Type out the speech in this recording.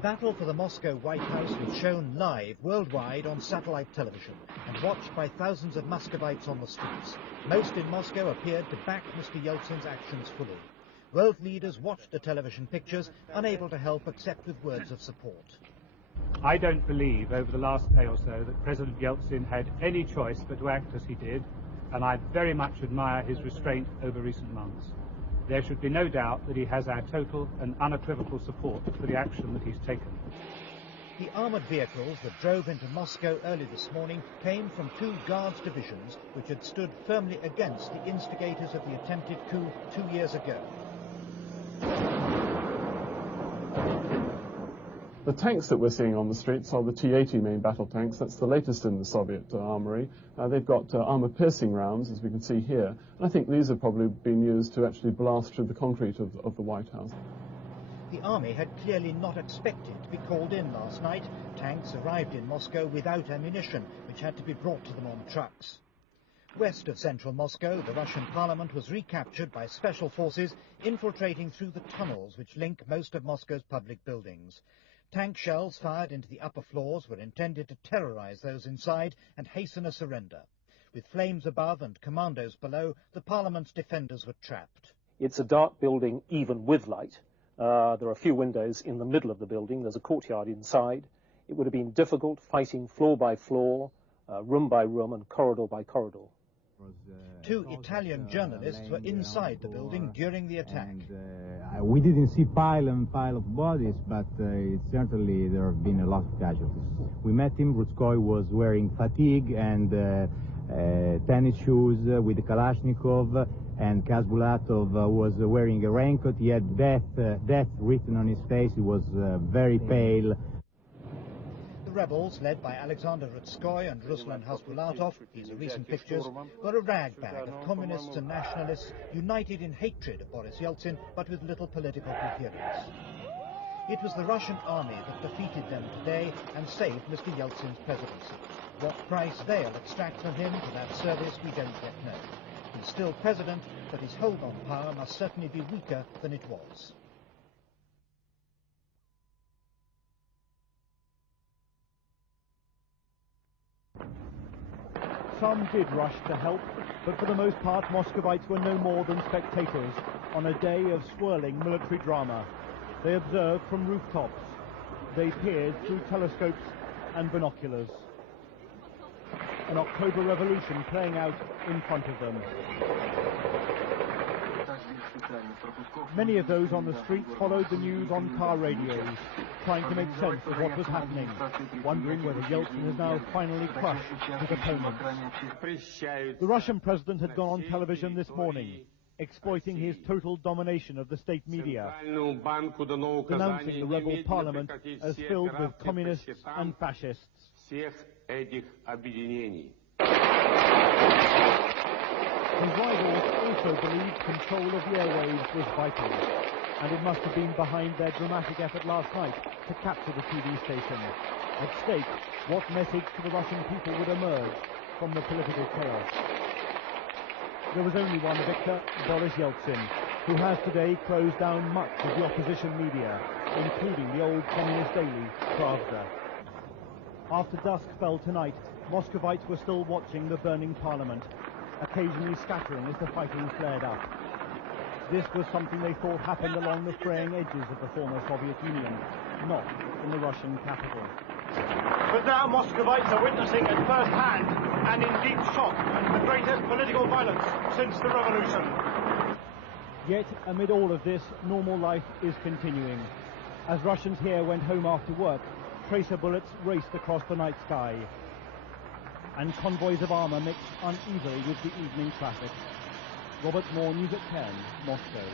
battle for the Moscow White House was shown live worldwide on satellite television and watched by thousands of Muscovites on the streets. Most in Moscow appeared to back Mr. Yeltsin's actions fully. World leaders watched the television pictures, unable to help except with words of support. I don't believe over the last day or so that President Yeltsin had any choice but to act as he did, and I very much admire his restraint over recent months. There should be no doubt that he has our total and unequivocal support for the action that he's taken. The armoured vehicles that drove into Moscow early this morning came from two Guards divisions which had stood firmly against the instigators of the attempted coup 2 years ago. The tanks that we're seeing on the streets are the T-80 main battle tanks. That's the latest in the Soviet armoury. They've got armour-piercing rounds, as we can see here. And I think these have probably been used to actually blast through the concrete of the White House. The army had clearly not expected to be called in last night. Tanks arrived in Moscow without ammunition, which had to be brought to them on trucks. West of central Moscow, the Russian parliament was recaptured by special forces infiltrating through the tunnels which link most of Moscow's public buildings. Tank shells fired into the upper floors were intended to terrorize those inside and hasten a surrender. With flames above and commandos below, the parliament's defenders were trapped. It's a dark building even with light. There are a few windows in the middle of the building. There's a courtyard inside. It would have been difficult fighting floor by floor, room by room and corridor by corridor. Two Italian journalists were inside the building during the attack. We didn't see pile of bodies, but certainly there have been a lot of casualties. We met him. Rutskoy was wearing fatigue and tennis shoes with a Kalashnikov, and Kazbulatov was wearing a raincoat. He had death written on his face. He was very pale. The rebels, led by Alexander Rutskoy and Ruslan Hasbulatov, these are recent pictures, were a ragbag of communists and nationalists united in hatred of Boris Yeltsin, but with little political coherence. It was the Russian army that defeated them today and saved Mr. Yeltsin's presidency. What price they'll extract from him for that service we don't yet know. He's still president, but his hold on power must certainly be weaker than it was. Some did rush to help, but for the most part Muscovites were no more than spectators on a day of swirling military drama. They observed from rooftops. They peered through telescopes and binoculars. An October revolution playing out in front of them. Many of those on the streets followed the news on car radios, trying to make sense of what was happening, wondering whether Yeltsin has now finally crushed his opponents. The Russian president had gone on television this morning, exploiting his total domination of the state media, denouncing the rebel parliament as filled with communists and fascists. His rivals also believed control of the airwaves was vital, and it must have been behind their dramatic effort last night to capture the TV station. At stake, what message to the Russian people would emerge from the political chaos. There was only one victor, Boris Yeltsin, who has today closed down much of the opposition media, including the old communist daily, Pravda. After dusk fell tonight, Muscovites were still watching the burning parliament, occasionally scattering as the fighting flared up. This was something they thought happened along the fraying edges of the former Soviet Union, not in the Russian capital. But now Muscovites are witnessing at first hand, and in deep shock, the greatest political violence since the revolution. Yet, amid all of this, normal life is continuing. As Russians here went home after work, tracer bullets raced across the night sky, and convoys of armour mixed uneasily with the evening traffic. Robert Moore, News at 10, Moscow.